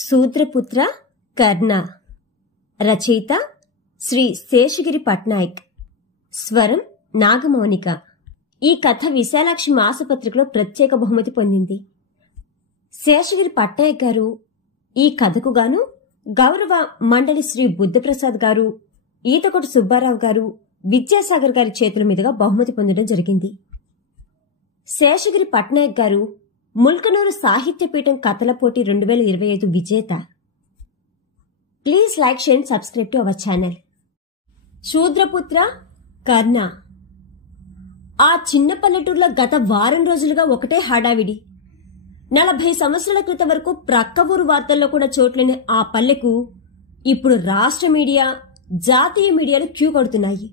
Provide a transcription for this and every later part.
శూద్రపుత్ర కర్ణ. రచయిత శ్రీ శేషగిరి పట్నాయక్. స్వరం నాగమౌనిక. ఈ కథ విశాలాక్షి మాసపత్రికలో ప్రత్యేక బహుమతి పొందింది. శేషగిరి పట్నాయక్ గారు ఈ కథకు గాను గౌరవ మండలి శ్రీ బుద్ధప్రసాద్ గారు, ఈతకొట్టు సుబ్బారావు గారు, విద్యాసాగర్ గారి చేతుల మీదుగా బహుమతి పొందడం జరిగింది. శేషగిరి పట్నాయక్ గారు ముల్కనూరు సాహిత్యపీఠం కథల పోటీ 2025 విజేత. Please like, share, subscribe to our channel. శూద్రపుత్ర కర్ణ. ఆ చిన్న పల్లెటూరులో గత వారం రోజులుగా ఒకటే హడావిడి. 40 సంవత్సరాల క్రితం వరకు ప్రక్క ఊరు వార్తల్లో కూడా చోట్లేని ఆ పల్లెకు ఇప్పుడు రాష్ట్ర మీడియా, జాతీయ మీడియాలు క్యూ కడుతున్నాయి.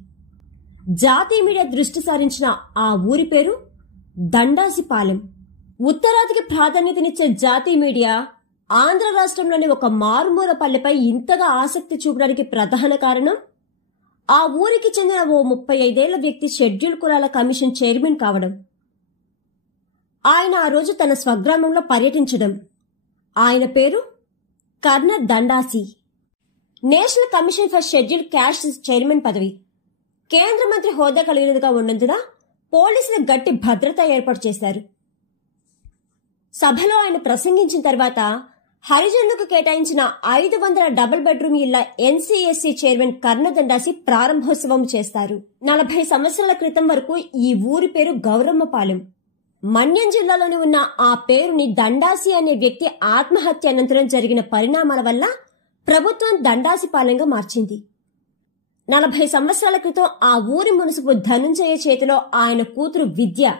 జాతీయ మీడియా దృష్టి సారించిన ఆ ఊరి పేరు దండాసిపాలెం. ఉత్తరాదికి ప్రాధాన్యతనిచ్చే జాతీయ మీడియా ఆంధ్ర రాష్ట్రంలోని ఒక మారుమూల పల్లెపై ఇంతగా ఆసక్తి చూపడానికి ప్రధాన కారణం ఆ ఊరికి చెందిన ఓ 35 ఏళ్ల వ్యక్తి షెడ్యూల్ కులాల కమిషన్ చైర్మన్ కావడం. ఆయన ఆ రోజు తన స్వగ్రామంలో పర్యటించడం. ఆయన పేరు Karna Dandasi. National commission for schedule caste chairman పదవి. కేంద్ర మంత్రి హోదా కలిగినదిగా ఉన్నందున పోలీసులు గట్టి భద్రత ఏర్పాటు చేశారు. సభలో ఆయన ప్రసంగించిన తర్వాత హరిజనులకు కేటాయించిన 500 డబుల్ బెడ్రూమ్ ఇళ్ల ఎన్సీఎస్సీ చైర్మన్ కర్ణ దండాసి ప్రారంభోత్సవం చేస్తారు. 40 సంవత్సరాల క్రితం వరకు ఈ ఊరి పేరు గౌరమ్మపాలెం. మన్యం జిల్లాలోని ఉన్న ఆ పేరుని దండాసి అనే వ్యక్తి ఆత్మహత్య అనంతరం జరిగిన పరిణామాల వల్ల ప్రభుత్వం దండాసిపాలెంగా మార్చింది. 40 సంవత్సరాల క్రితం ఆ ఊరి మున్సిపు ధనుంజయ చేతిలో ఆయన కూతురు విద్య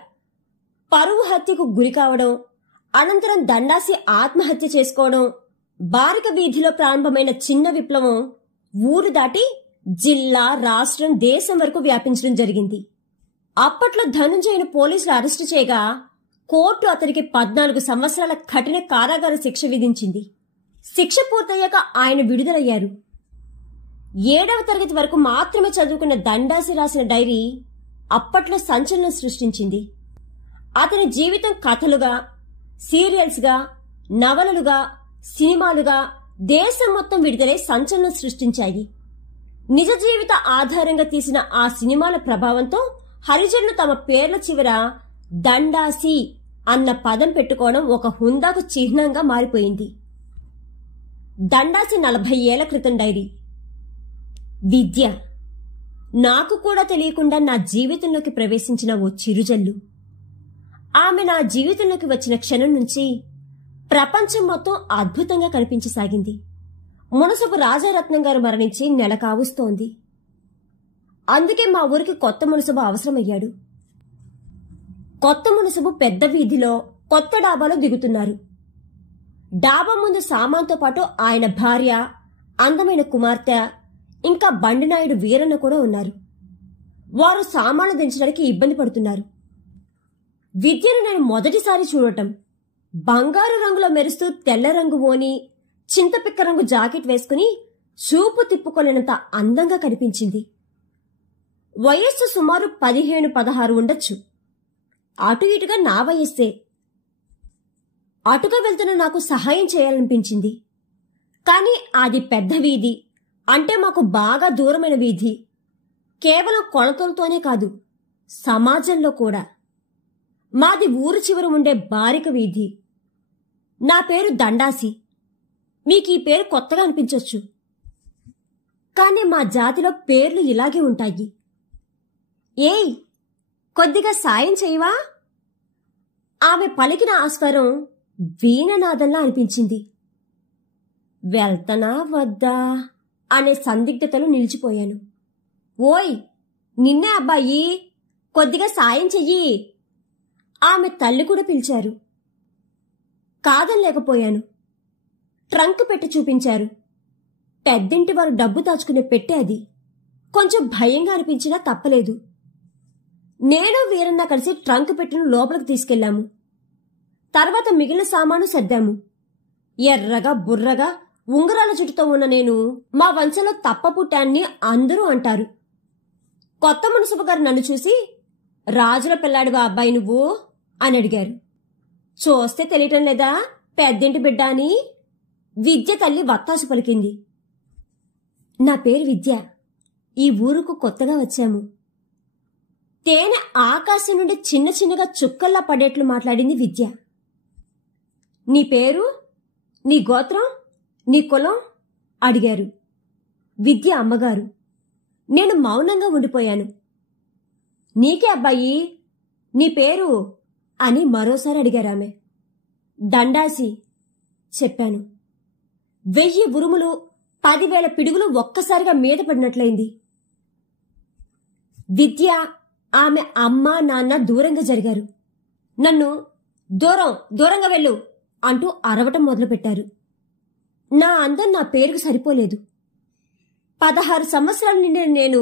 పరువు హత్యకు గురి కావడం, అనంతరం దండాసి ఆత్మహత్య చేసుకోవడం, బారిక వీధిలో ప్రారంభమైన చిన్న విప్లవం ఊరు దాటి జిల్లా, రాష్ట్రం, దేశం వరకు వ్యాపించడం జరిగింది. అప్పట్లో ధనుంజయను పోలీసులు అరెస్టు చేయగా కోర్టు అతనికి 14 సంవత్సరాల కఠిన కారాగార శిక్ష విధించింది. శిక్ష పూర్తయ్యాక ఆయన విడుదలయ్యారు. 7వ తరగతి వరకు మాత్రమే చదువుకున్న దండాసి రాసిన డైరీ అప్పట్లో సంచలనం సృష్టించింది. అతని జీవితం కథలుగా, సీరియల్స్గా, నవలలుగా, సినిమాలుగా దేశం మొత్తం విడుదలై సంచలనం సృష్టించాయి. నిజ జీవిత ఆధారంగా తీసిన ఆ సినిమాల ప్రభావంతో హరిజనులు తమ పేర్ల చివర దండాసి అన్న పదం పెట్టుకోవడం ఒక హుందాకు చిహ్నంగా మారిపోయింది. దండాసి 40 ఏళ్ల క్రితం డైరీ. విద్య. నాకు కూడా తెలియకుండా నా జీవితంలోకి ప్రవేశించిన ఓ చిరుజల్లు. ఆమె నా జీవితంలోకి వచ్చిన క్షణం నుంచి ప్రపంచం మొత్తం అద్భుతంగా కనిపించసాగింది. మునసపు రాజారత్నం గారు మరణించి నెల కావుస్తోంది. అందుకే మా ఊరికి కొత్త మునసబు అవసరమయ్యాడు. కొత్త మునసబు పెద్ద వీధిలో కొత్త డాబాలో దిగుతున్నారు. డాబా ముందు సామాన్తో పాటు ఆయన భార్య, అందమైన కుమార్తె, ఇంకా బండినాయుడు వీరన్న కూడా ఉన్నారు. వారు సామాన్లు దించడానికి ఇబ్బంది పడుతున్నారు. విద్యను నేను మొదటిసారి చూడటం. బంగారు రంగులో మెరుస్తూ తెల్ల రంగు ఓని, చింతపిక్క రంగు జాకెట్ వేసుకుని చూపు తిప్పుకోలేనంత అందంగా కనిపించింది. వయస్సు సుమారు 15-16 ఉండొచ్చు. అటు ఇటుగా నా వయస్సే. అటుగా వెళ్తున్న నాకు సహాయం చేయాలనిపించింది. కానీ అది పెద్ద వీధి, అంటే మాకు బాగా దూరమైన వీధి. కేవలం కొలతలతోనే కాదు, సమాజంలో కూడా. మాది ఊరు చివర ఉండే బారిక వీధి. నా పేరు దండాసి. మీకు ఈ పేరు కొత్తగా అనిపించొచ్చు, కానీ మా జాతిలో పేర్లు ఇలాగే ఉంటాయి. ఏయ్, కొద్దిగా సాయం చేయవా? ఆమె పలికిన ఆ స్వరం వీణనాదంలా అనిపించింది. వెళ్తనా వద్దా అనే సందిగ్ధతలో నిలిచిపోయాను. ఓయ్, నిన్నే అబ్బాయి, కొద్దిగా సాయం చెయ్యి. ఆమె తల్లి కూడా పిలిచారు. కాదనలేకపోయాను. ట్రంక్ పెట్టి చూపించారు. పెద్దింటి వారు డబ్బు దాచుకునే పెట్టె అది. కొంచెం భయంగా అనిపించినా తప్పలేదు. నేను వీరన్న కలిసి ట్రంక్ పెట్టెను లోపలికి తీసుకెళ్లాము. తర్వాత మిగిలిన సామాను సర్దాము. ఎర్రగా బుర్రగా ఉంగరాల జుట్టుతో ఉన్న నేను మా వంశంలో తప్పపుట్టాన్ని అందరూ అంటారు. కొత్త మున్సిపు గారు నన్ను చూసి, రాజుల పిల్లాడివా అబ్బాయి నువ్వు అని అడిగారు. చూస్తే తెలియటం లేదా పెద్దింటి బిడ్డ అని? విద్య తల్లి వత్తాసు పలికింది. నా పేరు విద్య. ఈ ఊరుకు కొత్తగా వచ్చాము. తేనె ఆకాశం నుండి చిన్న చిన్నగా చుక్కల్లా పడేట్లు మాట్లాడింది విద్య. నీ పేరు, నీ గోత్రం, నీ కులం అడిగారు విద్య అమ్మగారు. నేను మౌనంగా ఉండిపోయాను. నీకే అబ్బాయి, నీ పేరు అని మరోసారి అడిగారామె. దండాసి చెప్పాను. 1000 ఉరుములు 10,000 పిడుగులు ఒక్కసారిగా మీద పడినట్లయింది. విద్య, ఆమె అమ్మ నాన్న దూరంగా జరిగారు. నన్ను దూరంగా వెళ్ళు అంటూ అరవటం మొదలుపెట్టారు. నా అందం నా పేరుకు సరిపోలేదు. 16 సంవత్సరాల నుండి నేను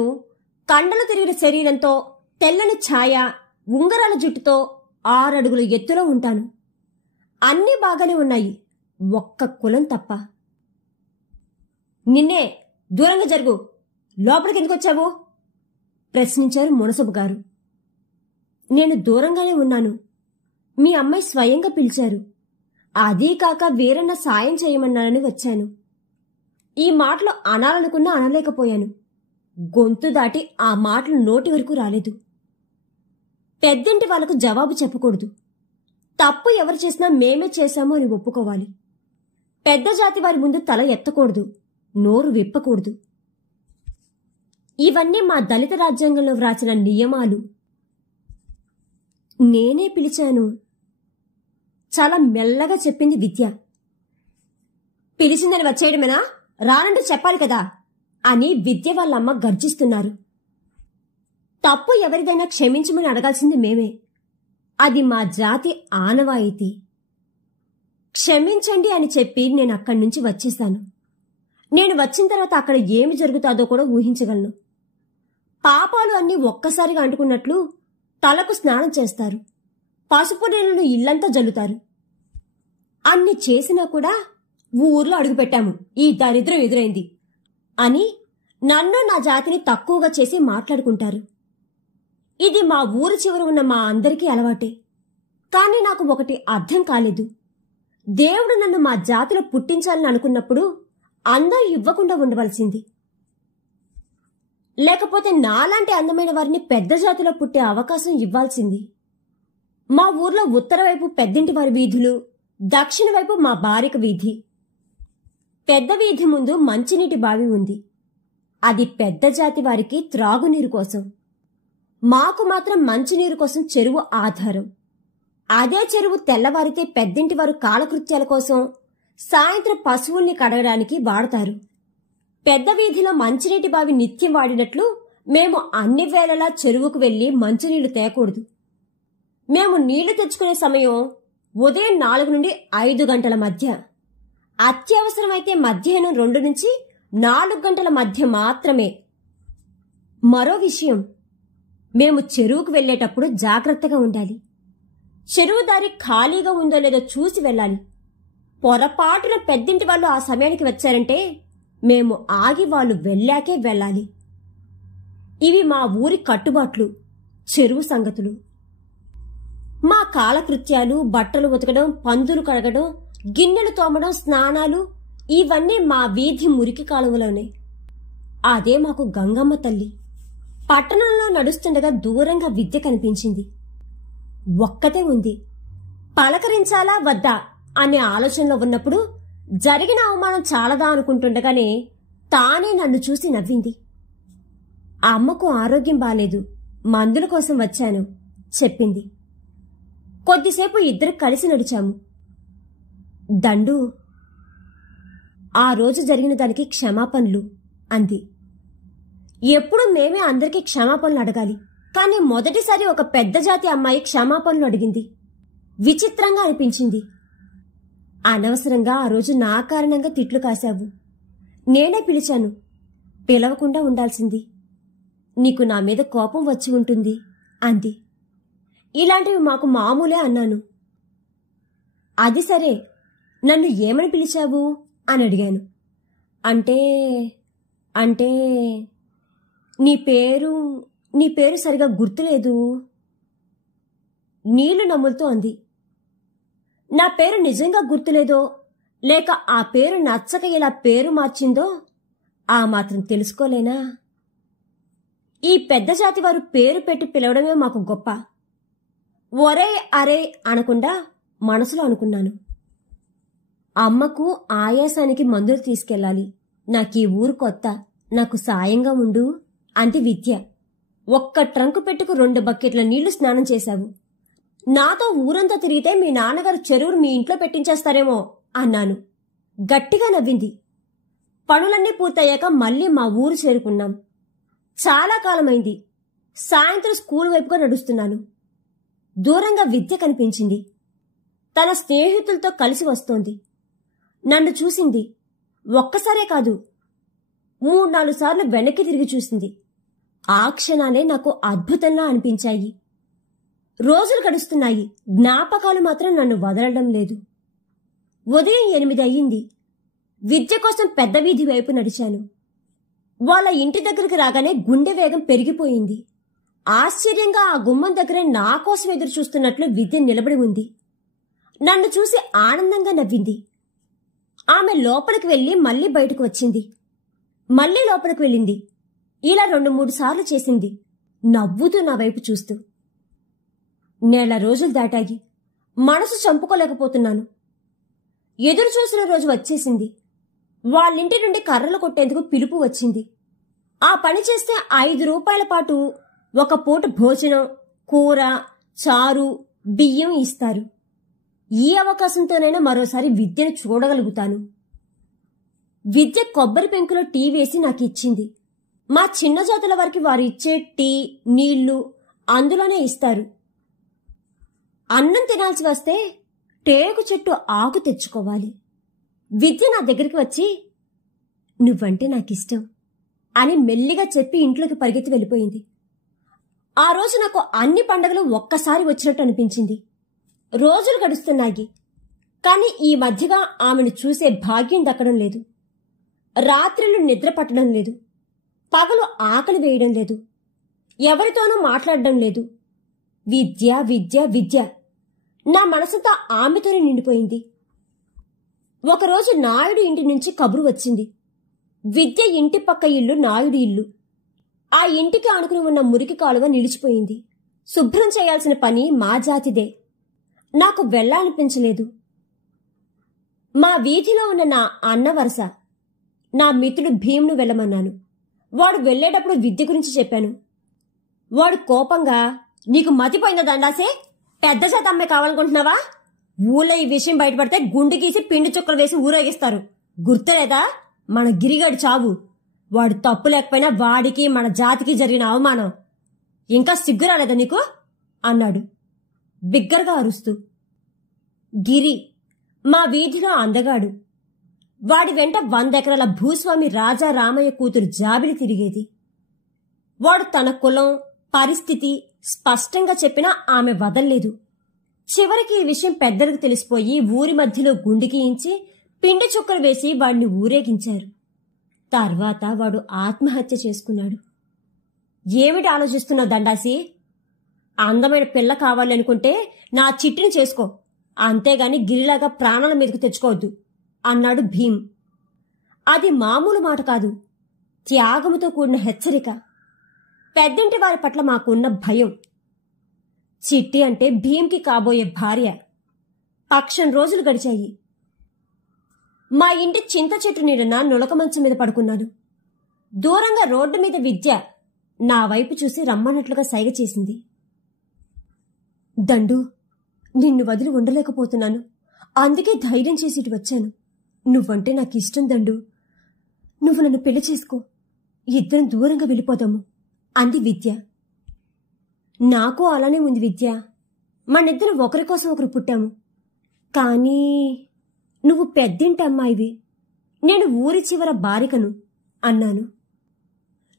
కండలు తిరిగిన శరీరంతో, తెల్లని ఛాయ, ఉంగరాల జుట్టుతో 6 అడుగుల ఎత్తులో ఉంటాను. అన్నీ బాగానే ఉన్నాయి, ఒక్క కులం తప్ప. నిన్నే, దూరంగా జరుగు, లోపలికి ఎందుకొచ్చావు ప్రశ్నించారు మునసబు గారు. నేను దూరంగానే ఉన్నాను. మీ అమ్మాయి స్వయంగా పిలిచారు. అదీ కాక వీరన్న సాయం చేయమన్నానని వచ్చాను. ఈ మాటలు అనాలనుకున్నా అనలేకపోయాను. గొంతు దాటి ఆ మాటలు నోటి వరకు రాలేదు. పెద్దింటి వాళ్లకు జవాబు చెప్పకూడదు. తప్పు ఎవరు చేసినా మేమే చేశాము అని ఒప్పుకోవాలి. పెద్ద జాతి వారి ముందు తల ఎత్తకూడదు, నోరు విప్పకూడదు. ఇవన్నీ మా దళిత రాజ్యాంగంలో వ్రాసిన నియమాలు. నేనే పిలిచాను. చాలా మెల్లగా చెప్పింది విద్య. పిలిచిందని వచ్చేయడమేనా? రానంటూ చెప్పాలి కదా అని విద్య వాళ్ళమ్మ గర్జిస్తున్నారు. తప్పు ఎవరిదైనా క్షమించమని అడగాల్సింది మేమే. అది మా జాతి ఆనవాయితీ. క్షమించండి అని చెప్పి నేను అక్కడి నుంచి వచ్చేస్తాను. నేను వచ్చిన తర్వాత అక్కడ ఏమి జరుగుతాదో కూడా ఊహించగలను. పాపాలు అన్నీ ఒక్కసారిగా అంటుకున్నట్లు తలకు స్నానం చేస్తారు. పసుపు నీళ్లను ఇల్లంతా జల్లుతారు. అన్ని చేసినా కూడా ఊర్లో అడుగుపెట్టాము, ఈ దరిద్రం ఎదురైంది అని నన్ను నా జాతిని తక్కువగా చేసి మాట్లాడుకుంటారు. ఇది మా ఊరు చివర ఉన్న మా అందరికీ అలవాటే. కానీ నాకు ఒకటి అర్థం కాలేదు. దేవుడు నన్ను మా జాతిలో పుట్టించాలని అనుకున్నప్పుడు అందం ఇవ్వకుండా ఉండవలసింది. లేకపోతే నాలాంటి అందమైన వారిని పెద్ద జాతిలో పుట్టే అవకాశం ఇవ్వాల్సింది. మా ఊర్లో ఉత్తర వైపు పెద్దింటి వారి వీధులు, దక్షిణ వైపు మా బారిక వీధి. పెద్ద వీధి ముందు మంచినీటి బావి ఉంది. అది పెద్ద జాతి వారికి త్రాగునీరు కోసం. మాకు మాత్రం మంచినీరు కోసం చెరువు ఆధారం. అదే చెరువు తెల్లవారితే పెద్దింటి వారు కాలకృత్యాల కోసం, సాయంత్రం పశువుల్ని కడగడానికి వాడతారు. పెద్ద వీధిలో మంచినీటి బావి నిత్యం వాడినట్లు మేము అన్ని వేళలా చెరువుకు వెళ్లి మంచినీళ్లు తేకూడదు. మేము నీళ్లు తెచ్చుకునే సమయం ఉదయం 4 నుండి 5 గంటల మధ్య. అత్యవసరమైతే మధ్యాహ్నం 2 నుంచి 4 గంటల మధ్య మాత్రమే. మరో విషయం, మేము చెరువుకు వెళ్లేటప్పుడు జాగ్రత్తగా ఉండాలి. చెరువు దారి ఖాళీగా ఉందో లేదో చూసి వెళ్ళాలి. పొరపాటున పెద్దింటి వాళ్ళు ఆ సమయానికి వచ్చారంటే మేము ఆగి వాళ్ళు వెళ్ళాకే వెళ్ళాలి. ఇవి మా ఊరి కట్టుబాట్లు, చెరువు సంగతులు. మా కాలకృత్యాలు, బట్టలు ఉతకడం, పందులు కడగడం, గిన్నెలు తోమడం, స్నానాలు ఇవన్నీ మా వీధి మురికి కాలువలోనే. అదే మాకు గంగమ్మ తల్లి. పట్టణంలో నడుస్తుండగా దూరంగా విద్య కనిపించింది. ఒక్కతే ఉంది. పలకరించాలా వద్దా అనే ఆలోచనలో ఉన్నప్పుడు జరిగిన అవమానం చాలదా అనుకుంటుండగానే తానే నన్ను చూసి నవ్వింది. అమ్మకు ఆరోగ్యం బాలేదు, మందుల కోసం వచ్చాను చెప్పింది. కొద్దిసేపు ఇద్దరు కలిసి నడిచాము. దండు, ఆ రోజు జరిగిన దానికి క్షమాపణలు అంది. ఎప్పుడు మేమే అందరికీ క్షమాపణలు అడగాలి, కానీ మొదటిసారి ఒక పెద్ద జాతి అమ్మాయి క్షమాపణలు అడిగింది. విచిత్రంగా అనిపించింది. అనవసరంగా ఆ రోజు నా కారణంగా తిట్లు కాశావు. నేనే పిలిచాను, పిలవకుండా ఉండాల్సింది. నీకు నా మీద కోపం వచ్చి ఉంటుంది అంది. ఇలాంటివి మాకు మామూలే అన్నాను. అది సరే, నన్ను ఏమని పిలిచావు అని అడిగాను. అంటే అంటే నీ పేరు సరిగా గుర్తులేదు. నీళ్లు నమ్ములుతూ అంది. నా పేరు నిజంగా గుర్తులేదో లేక ఆ పేరు నచ్చక ఇలా పేరు మార్చిందో ఆ మాత్రం తెలుసుకోలేనా? ఈ పెద్ద జాతి వారు పేరు పెట్టి పిలవడమే మాకు గొప్ప. ఒరే అరే అనకుండా మనసులో అనుకున్నాను, అమ్మకు ఆయాసానికి మందులు తీసుకెళ్ళాలి, నాకీ ఊరు కొత్త, నాకు సాయంగా ఉండు అంది విద్య. ఒక్క ట్రంకు పెట్టుకు 2 బకెట్ల నీళ్లు స్నానం చేశావు. నాతో ఊరంతా తిరిగితే మీ నాన్నగారు చెరువును మీ ఇంట్లో పెట్టించేస్తారేమో అన్నాను. గట్టిగా నవ్వింది. పనులన్నీ పూర్తయ్యాక మళ్లీ మా ఊరు చేరుకున్నాం. చాలా కాలమైంది. సాయంత్రం స్కూల్ వైపుగా నడుస్తున్నాను. దూరంగా విద్య కనిపించింది. తన స్నేహితులతో కలిసి వస్తోంది. నన్ను చూసింది. ఒక్కసారే కాదు, 3-4 సార్లు వెనక్కి తిరిగి చూసింది. ఆ క్షణాలే నాకు అద్భుతంగా అనిపించాయి. రోజులు గడుస్తున్నాయి. జ్ఞాపకాలు మాత్రం నన్ను వదలడం లేదు. ఉదయం 8 అయ్యింది. విద్య కోసం పెద్ద వీధి వైపు నడిచాను. వాళ్ళ ఇంటి దగ్గరికి రాగానే గుండె వేగం పెరిగిపోయింది. ఆశ్చర్యంగా ఆ గుమ్మం దగ్గరే నా కోసం ఎదురు చూస్తున్నట్లు విద్య నిలబడి ఉంది. నన్ను చూసి ఆనందంగా నవ్వింది. ఆమె లోపలికి వెళ్లి మళ్లీ బయటకు వచ్చింది. మళ్లీ లోపలికి వెళ్ళింది. ఇలా 2-3 సార్లు చేసింది, నవ్వుతూ నా వైపు చూస్తూ. నెల రోజులు దాటాయి. మనసు చంపుకోలేకపోతున్నాను. ఎదురు చూసిన రోజు వచ్చేసింది. వాళ్ళింటి నుండి కర్రలు కొట్టేందుకు పిలుపు వచ్చింది. ఆ పని చేస్తే 5 రూపాయల పాటు ఒక పూట భోజనం, కూర, చారు, బియ్యం ఇస్తారు. ఈ అవకాశంతోనైనా మరోసారి విద్యను చూడగలుగుతాను. విద్య కొబ్బరి పెంకులో టీ వేసి నాకు ఇచ్చింది. మా చిన్న జాతుల వారికి వారు ఇచ్చే టీ, నీళ్లు అందులోనే ఇస్తారు. అన్నం తినాల్సి వస్తే టేకు చెట్టు ఆకు తెచ్చుకోవాలి. విద్య నా దగ్గరికి వచ్చి, నువ్వంటే నాకిష్టం అని మెల్లిగా చెప్పి ఇంట్లోకి పరిగెత్తి వెళ్ళిపోయింది. ఆ రోజు నాకు అన్ని పండగలు ఒక్కసారి వచ్చినట్టు అనిపించింది. రోజులు గడుస్తున్నాయి. కాని ఈ మధ్యగా ఆమెను చూసే భాగ్యం దక్కడం లేదు. రాత్రిళ్ళు నిద్ర పట్టడం లేదు. పగలు ఆకలి వేయడం లేదు. ఎవరితోనూ మాట్లాడడం లేదు. విద్య విద్య విద్య. నా మనసుతో ఆమెతోనే నిండిపోయింది. ఒకరోజు నాయుడు ఇంటి నుంచి కబురు వచ్చింది. విద్య ఇంటి పక్క ఇల్లు నాయుడు ఇల్లు. ఆ ఇంటికి ఆనుకుని ఉన్న మురికి కాలువ నిలిచిపోయింది. శుభ్రం చేయాల్సిన పని మా జాతిదే. నాకు వెళ్ళాలనిపించలేదు. మా వీధిలో ఉన్న నా అన్న వరస, నా మిత్రుడు భీమ్ను వెళ్ళమన్నాను. వాడు వెళ్లేటప్పుడు విద్య గురించి చెప్పాను. వాడు కోపంగా, నీకు మతిపోయిన దండాసే, పెద్ద జాతి అమ్మాయి కావాలనుకుంటున్నావా? ఊళ్ళో ఈ విషయం బయటపడితే గుండు గీసి పిండి చుక్కలు వేసి ఊరేగిస్తారు. గుర్తులేదా మన గిరిగాడి చావు? వాడు తప్పు లేకపోయినా వాడికి మన జాతికి జరిగిన అవమానం ఇంకా సిగ్గు రాలేదా నీకు అన్నాడు బిగ్గరగా అరుస్తూ. గిరి మా వీధిలో అందగాడు. వాడి వెంట 100 ఎకరాల భూస్వామి రాజా రామయ్య కూతురు జాబిలి తిరిగేది. వాడు తన కులం, పరిస్థితి స్పష్టంగా చెప్పినా ఆమె వదల్లేదు. చివరికి ఈ విషయం పెద్దలకు తెలిసిపోయి ఊరి మధ్యలో గుండికియించి పిండి చుక్కలు వేసి వాడిని ఊరేగించారు. తర్వాత వాడు ఆత్మహత్య చేసుకున్నాడు. ఏమిటి ఆలోచిస్తున్నావు దండాసి? అందమైన పిల్ల కావాలనుకుంటే నా చిట్టిని చేసుకో, అంతేగాని గిరిలాగా ప్రాణాల మీదకు తెచ్చుకోవద్దు అన్నాడు భీమ్. అది మామూలు మాట కాదు, త్యాగముతో కూడిన హెచ్చరిక. పెద్దింటి వారి పట్ల మాకున్న భయం. చిట్టి అంటే భీమ్కి కాబోయే భార్య. పక్షం రోజులు గడిచాయి. మా ఇంటి చింత చెట్టు నీడన నులక మంచం మీద పడుకున్నాను. దూరంగా రోడ్డు మీద విద్య నా వైపు చూసి రమ్మన్నట్లుగా సైగ చేసింది. దండు, నిన్ను వదిలి ఉండలేకపోతున్నాను, అందుకే ధైర్యం చేసి ఇటు వచ్చాను. నువ్వంటే నాకు ఇష్టం దండు, నువ్వు నన్ను పెళ్లి చేసుకో, ఇద్దరం దూరంగా వెళ్ళిపోదాము అంది విద్య. నాకు అలానే ఉంది విద్య. మనిద్దరం ఒకరి కోసం ఒకరు పుట్టాము. కానీ నువ్వు పెద్దింటి అమ్మాయివి, నేను ఊరి చివర బారికను అన్నాను.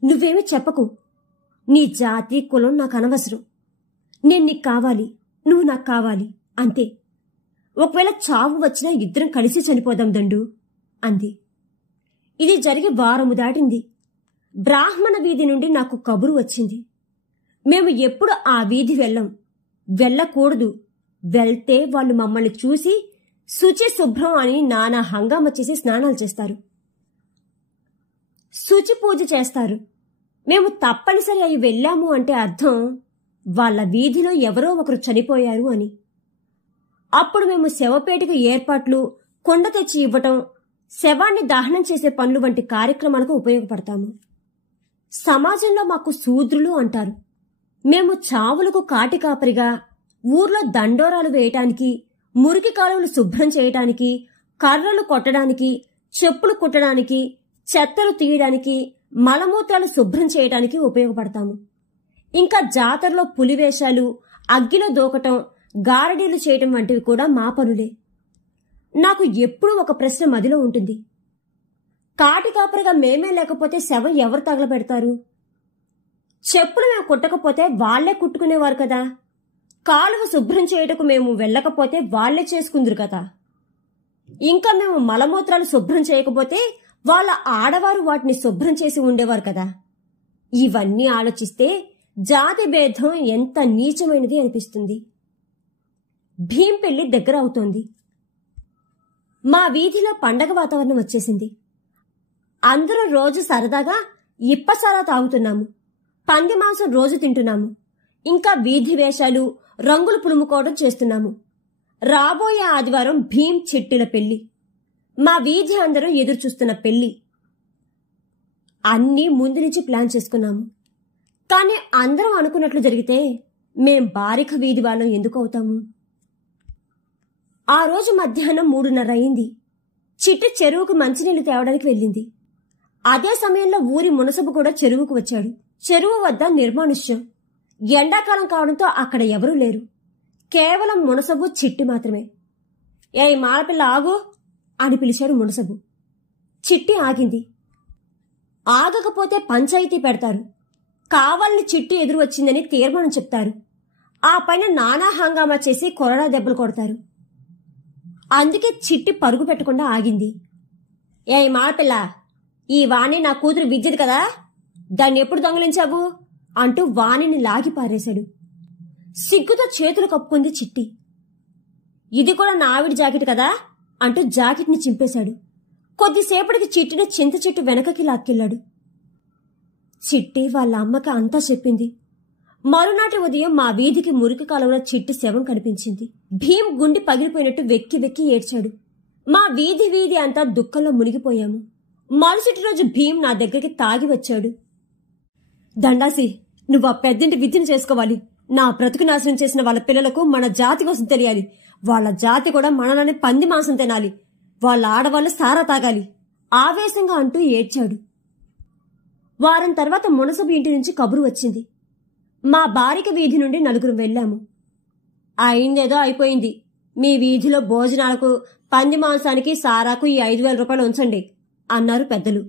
నువ్వేమీ చెప్పకు. నీ జాతి కులం నాకు అనవసరం. నేను నీకు కావాలి, నువ్వు నాకు కావాలి, అంతే. ఒకవేళ చావు వచ్చినా ఇద్దరం కలిసి చనిపోదాం దండు అంది. ఇది జరిగి వారము దాటింది. బ్రాహ్మణ వీధి నుండి నాకు కబురు వచ్చింది. మేము ఎప్పుడు ఆ వీధి వెళ్ళం, వెళ్ళకూడదు. వెళ్తే వాళ్ళు మమ్మల్ని చూసి శుచి శుభ్రం అని నానా హంగామ చేసి స్నానాలు చేస్తారు, శుచి పూజ చేస్తారు. మేము తప్పనిసరి అయి వెళ్ళాము అంటే అర్థం వాళ్ళ వీధిలో ఎవరో ఒకరు చనిపోయారు అని. అప్పుడు మేము శవపేటకు ఏర్పాట్లు, కొండ తెచ్చి ఇవ్వటం, శవాన్ని దహనం చేసే పనులు వంటి కార్యక్రమాలకు ఉపయోగపడతాము. సమాజంలో మాకు శూద్రులు అంటారు. మేము చావులకు కాటి కాపరిగా, ఊర్లో దండోరాలు వేయటానికి, మురికి కాలువలు శుభ్రం చేయటానికి, కర్రలు కొట్టడానికి, చెప్పులు కుట్టడానికి, చెత్తలు తీయడానికి, మలమూత్రాలు శుభ్రం చేయడానికి ఉపయోగపడతాము. ఇంకా జాతరలో పులివేషాలు, అగ్గిలో దూకటం, గారడీలు చేయటం వంటివి కూడా మా పనులే. నాకు ఎప్పుడూ ఒక ప్రశ్న మదిలో ఉంటుంది. కాటి కాపరిగా మేమే లేకపోతే శవం ఎవరు తగలబెడతారు? చెప్పులు మేము కుట్టకపోతే వాళ్లే కుట్టుకునేవారు కదా. కాలువ శుభ్రం చేయటకు మేము వెళ్ళకపోతే వాళ్లే చేసుకుందరు కదా. ఇంకా మేము మలమూత్రాలు శుభ్రం చేయకపోతే వాళ్ళ ఆడవారు వాటిని శుభ్రం చేసి ఉండేవారు కదా. ఇవన్నీ ఆలోచిస్తే జాతి భేదం ఎంత నీచమైనది అనిపిస్తుంది. భీం పెళ్లి దగ్గర అవుతోంది. మా వీధిలో పండగ వాతావరణం వచ్చేసింది. అందరూ రోజు సరదాగా ఇప్పసారా తాగుతున్నాము, పంది మాంసం రోజు తింటున్నాము, ఇంకా వీధి వేషాలు, రంగులు పులుముకోవడం చేస్తున్నాము. రాబోయే ఆదివారం భీం చిట్టిల పెళ్లి. మా వీధి అందరూ ఎదురు చూస్తున్న పెళ్లి. అన్నీ ముందు నుంచి ప్లాన్ చేసుకున్నాము. కానీ అందరం అనుకున్నట్లు జరిగితే మేం బారిక వీధి వాళ్ళం ఎందుకు అవుతాము? ఆ రోజు మధ్యాహ్నం 3:30 అయింది. చిట్టి చెరువుకు మంచినీళ్లు తేవడానికి వెళ్ళింది. అదే సమయంలో ఊరి మునసబు కూడా చెరువుకు వచ్చాడు. చెరువు వద్ద నిర్మానుష్యం. ఎండాకాలం కావడంతో అక్కడ ఎవరూ లేరు. కేవలం మునసబు, చిట్టి మాత్రమే. ఏయ్ మాలపిల్ల ఆగు అని పిలిచాడు మునసబు. చిట్టి ఆగింది. ఆగకపోతే పంచాయతీ పెడతారు. కావాలని చిట్టి ఎదురు వచ్చిందని తీర్మానం చెప్తారు. ఆ పైన నానా హంగామా చేసి కొరడా దెబ్బలు కొడతారు. అందుకే చిట్టి పరుగు పెట్టకుండా ఆగింది. ఏయ్ మాలపిల్ల, ఈ వాణి నా కూతురు విద్యది కదా, దాన్ని ఎప్పుడు దొంగలించావు అంటూ వాణిని లాగి పారేశాడు. సిగ్గుతో చేతులు కప్పుకుంది చిట్టి. ఇది కూడా నా ఆవిడ జాకెట్ కదా అంటూ జాకెట్ని చింపేశాడు. కొద్దిసేపటికి చిట్టిని చింత చెట్టు వెనకకి లాక్కెళ్లాడు. చిట్టి వాళ్ళ అమ్మకి అంతా చెప్పింది. మరునాటి ఉదయం మా వీధికి మురికి కాలంలో చిట్టి శవం కనిపించింది. భీం గుండె పగిలిపోయినట్టు వెక్కి వెక్కి ఏడ్చాడు. మా వీధి అంతా దుఃఖంలో మునిగిపోయాము. మరుసటి రోజు భీం నా దగ్గరికి తాగి వచ్చాడు. దండాసి, నువ్వు ఆ పెద్దింటి విద్యను చేసుకోవాలి. నా బ్రతుకు నాశనం చేసిన వాళ్ళ పిల్లలకు మన జాతి కోసం తెలియాలి. వాళ్ళ జాతి కూడా మనలోనే పంది మాంసం తినాలి. వాళ్ళ ఆడవాళ్ళు సారా తాగాలి ఆవేశంగా అంటూ ఏడ్చాడు. వారం తర్వాత మునసబు ఇంటి నుంచి కబురు వచ్చింది. మా బారిక వీధి నుండి 4 వెళ్ళాము. అయిందేదో అయిపోయింది. మీ వీధిలో భోజనాలకు, పంది మాంసానికి, సారాకు ఈ 5,000 రూపాయలు ఉంచండి అన్నారు పెద్దలు.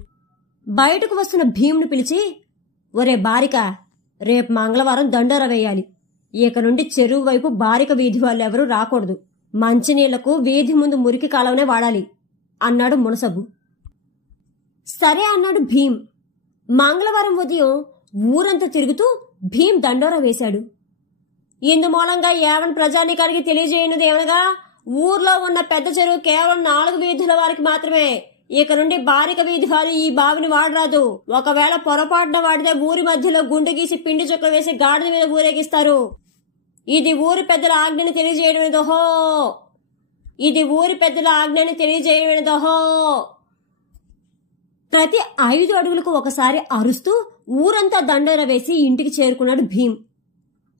బయటకు వస్తున్న భీమును పిలిచి, ఒరే బారిక, రేపు మంగళవారం దండోర వేయాలి. ఇక నుండి చెరువు వైపు బారిక వీధి వాళ్ళెవరూ రాకూడదు. మంచినీళ్లకు వీధి ముందు మురికి కాలవనే వాడాలి అన్నాడు మునసబు. సరే అన్నాడు భీం. మంగళవారం ఉదయం ఊరంతా తిరుగుతూ భీం దండోరా వేశాడు. ఇందు మూలంగా యావన్ ప్రజానీకానికి తెలియజేయనుది ఏమనగా, ఊర్లో ఉన్న పెద్ద చెరువు కేవలం 4 వీధుల వారికి మాత్రమే. ఇక నుండి బారిక వీధి వారు ఈ బావిని వాడరాదు. ఒకవేళ పొరపాటున వాడితే ఊరి మధ్యలో గుండె గీసి పిండి చుక్కలు వేసి గాడిద మీద ఊరేగిస్తారు. ఇది ఊరి పెద్దల ఆజ్ఞని తెలియజేయడమేదోహో. ప్రతి 5 అడుగులకు ఒకసారి అరుస్తూ ఊరంతా దండోర వేసి ఇంటికి చేరుకున్నాడు భీం.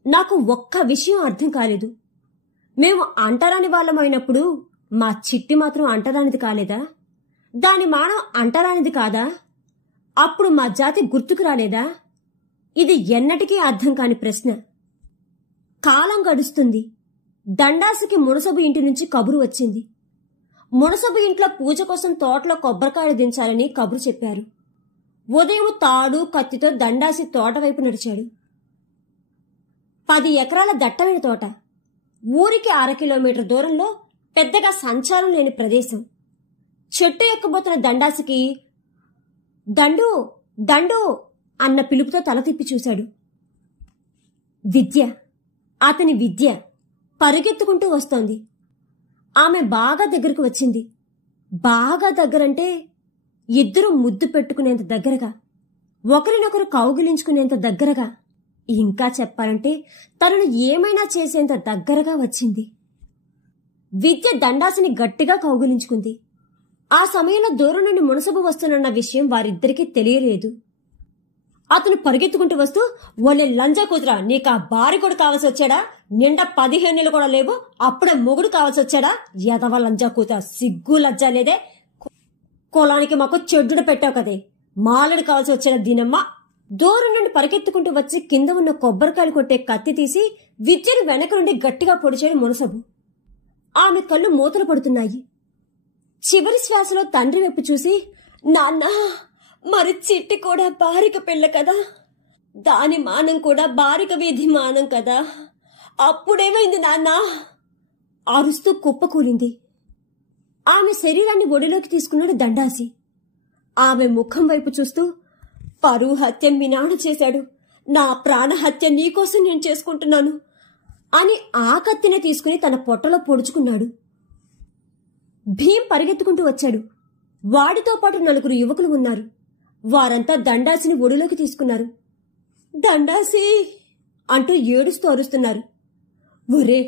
నాకు ఒక్క విషయం అర్థం కాలేదు. మేము అంటరాని వాళ్ళమైనప్పుడు మా చిట్టి మాత్రం అంటరానిది కాలేదా? దాని మానం అంటరానిది కాదా? అప్పుడు మా జాతి గుర్తుకు రాలేదా? ఇది ఎన్నటికీ అర్థం కాని ప్రశ్న. కాలం గడుస్తుంది. దండాసికి మునసబు ఇంటి నుంచి కబురు వచ్చింది. మునసబు ఇంట్లో పూజ కోసం తోటలో కొబ్బరికాయలు దించాలని కబురు చెప్పారు. ఉదయం తాడు, కత్తితో దండాసి తోట వైపు నడిచాడు. 10 ఎకరాల దట్టమైన తోట. ఊరికి 1/2 కిలోమీటర్ దూరంలో పెద్దగా సంచారం లేని ప్రదేశం. చెట్టు ఎక్కబోతున్న దండాసికి దండు దండు అన్న పిలుపుతో తల తిప్పి చూశాడు. విద్య, అతని విద్య పరుగెత్తుకుంటూ వస్తోంది. ఆమె బాగా దగ్గరకు వచ్చింది. బాగా దగ్గరంటే ఇద్దరు ముద్దు పెట్టుకునేంత దగ్గరగా, ఒకరినొకరు కౌగిలించుకునేంత దగ్గరగా, ఇంకా చెప్పాలంటే తనను ఏమైనా చేసేంత దగ్గరగా వచ్చింది. విద్య దండాసిని గట్టిగా కౌగిలించుకుంది. ఆ సమయంలో దూరం నుండి మునసబు వస్తున్న విషయం వారిద్దరికీ తెలియలేదు. అతను పరిగెత్తుకుంటూ వస్తూ, ఒలే లంజా కూతురా, నీకు ఆ బారికొడు కావాల్సి వచ్చాడా? నిండా 15 నెలలు కూడా లేవు, అప్పుడే మొగుడు కావాల్సి వచ్చాడా? ఎదవ లంజా కూతురా, సిగ్గు లజ్జా లేదే? కులానికి మాకు చెడ్డుడు పెట్టావు కదే, మాలడు కావాల్సి వచ్చాడా దీనమ్మ? దూరం నుండి పరిగెత్తుకుంటూ వచ్చి కింద ఉన్న కొబ్బరికాయలు కొట్టే కత్తి తీసి విద్యను వెనక నుండి గట్టిగా పొడిచాడు మునసబు. ఆమె కళ్ళు మూతలు పడుతున్నాయి. చివరి శ్వాసలో తండ్రి వైపు చూసి, నాన్న, మరి చిట్టి కూడా బారిక పిల్ల కదా, దాని మానం కూడా బారిక వీధి మానం కదా, అప్పుడేమైంది నాన్న? అరుస్తూ కుప్పకూలింది. ఆమె శరీరాన్ని ఒడిలోకి తీసుకున్నాడు దండాసి. ఆమె ముఖం వైపు చూస్తూ, పరువు హత్య మీ నాన్న చేశాడు, నా ప్రాణహత్య నీకోసం నేను చేసుకుంటున్నాను అని ఆ కత్తిని తీసుకుని తన పొట్టలో పొడుచుకున్నాడు. భీం పరిగెత్తుకుంటూ వచ్చాడు. వాడితో పాటు 4 యువకులు ఉన్నారు. వారంతా దండాసిని ఒడిలోకి తీసుకున్నారు. దండాసి అంటూ ఏడుస్తూ అరుస్తున్నారు. ఒరే,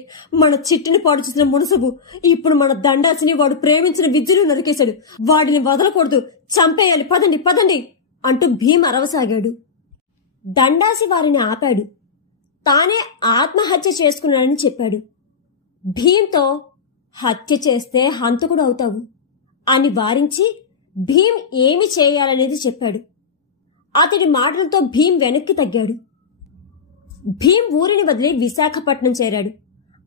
మన చిట్టిని పాడు చేసిన మునసబు ఇప్పుడు మన దండాసిని వాడు ప్రేమించిన విద్యను నరికేశాడు. వాడిని వదలకూడదు, చంపేయాలి, పదండి పదండి అంటూ భీం అరవసాగాడు. దండాసి వారిని ఆపాడు. తానే ఆత్మహత్య చేసుకున్నాడని చెప్పాడు. భీంతో, హత్య చేస్తే హంతకుడు అవుతావు అని వారించి భీం ఏమి చేయాలనేది చెప్పాడు. అతడి మాటలతో భీం వెనక్కి తగ్గాడు. భీం ఊరిని వదిలి విశాఖపట్నం చేరాడు.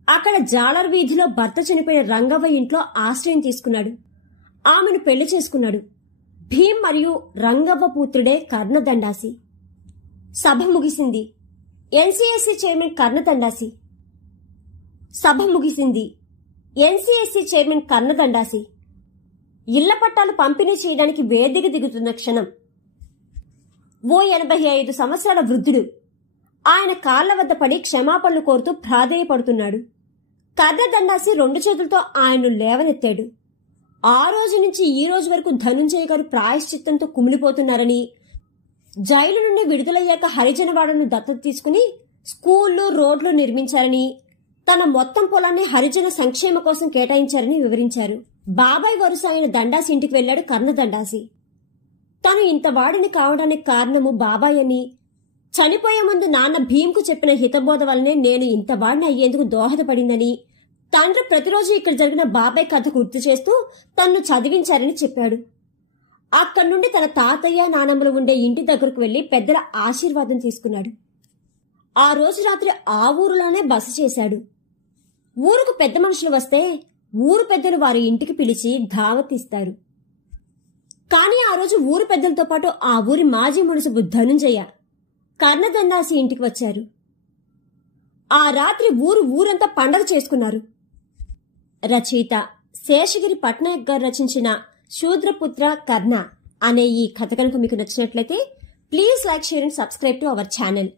అక్కడ జాలర్ వీధిలో భర్త చనిపోయిన రంగవ్వ ఇంట్లో ఆశ్రయం తీసుకున్నాడు. ఆమెను పెళ్లి చేసుకున్నాడు. భీం మరియు రంగవ్వ పుత్రుడే కర్ణదండాసి. సభ ముగిసింది. NCSC chairman Karna Dandasi. సభ ముగిసింది. ఎన్సీఎస్సీ చైర్మన్ కర్ణదండాసి ఇళ్ల పట్టాలు పంపిణీ చేయడానికి వేదిక దిగుతున్న క్షణం. ఓ 85 సంవత్సరాల వృద్ధుడు ఆయన కాళ్ల వద్ద పడి క్షమాపణలు కోరుతూ ప్రాధేయపడుతున్నాడు. కర్ణదండాసి 2 చేతులతో ఆయన్ను లేవనెత్తాడు. ఆ రోజు నుంచి ఈ రోజు వరకు ధనుంజయ గారు ప్రాయశ్చిత్తంతో కుమిలిపోతున్నారని, జైలు నుండి విడుదలయ్యాక హరిజనవాడను దత్తత తీసుకుని స్కూళ్లు, రోడ్లు నిర్మించారని, తన మొత్తం పొలాన్ని హరిజన సంక్షేమ కోసం కేటాయించారని వివరించారు. బాబాయ్ వరుస అయిన దండాసి ఇంటికి వెళ్లాడు కర్ణదండాసి. తను ఇంత వాడిని కావడానికి కారణము బాబాయ్ అని, చనిపోయే ముందు నాన్న భీంకు చెప్పిన హితబోధ వల్లనే నేను ఇంత వాడిని అయ్యేందుకు దోహదపడిందని, తండ్రి ప్రతిరోజు ఇక్కడ జరిగిన బాబాయ్ కథ గుర్తు చేస్తూ తన్ను చదివించారని చెప్పాడు. అక్కడి నుండి తన తాతయ్య, నానమ్మలు ఉండే ఇంటి దగ్గరకు వెళ్లి పెద్దల ఆశీర్వాదం తీసుకున్నాడు. ఆ రోజు రాత్రి ఆ ఊరులోనే బస చేశాడు. ఊరుకు పెద్ద మనుషులు వస్తే ఊరు పెద్దలు వారి ఇంటికి పిలిచి దావత్ ఇస్తారు. కానీ ఆ రోజు ఊరు పెద్దలతో పాటు ఆ ఊరి మాజీ మునుసబు ధనుంజయ కర్ణదండాసి ఇంటికి వచ్చారు. ఆ రాత్రి ఊరంతా పండగ చేసుకున్నారు. రచయిత శేషగిరి పట్నాయక్ గారు రచించిన శూద్రపుత్ర కర్ణ అనే ఈ కథ కనుక మీకు నచ్చినట్లయితే please like, share and subscribe to our channel.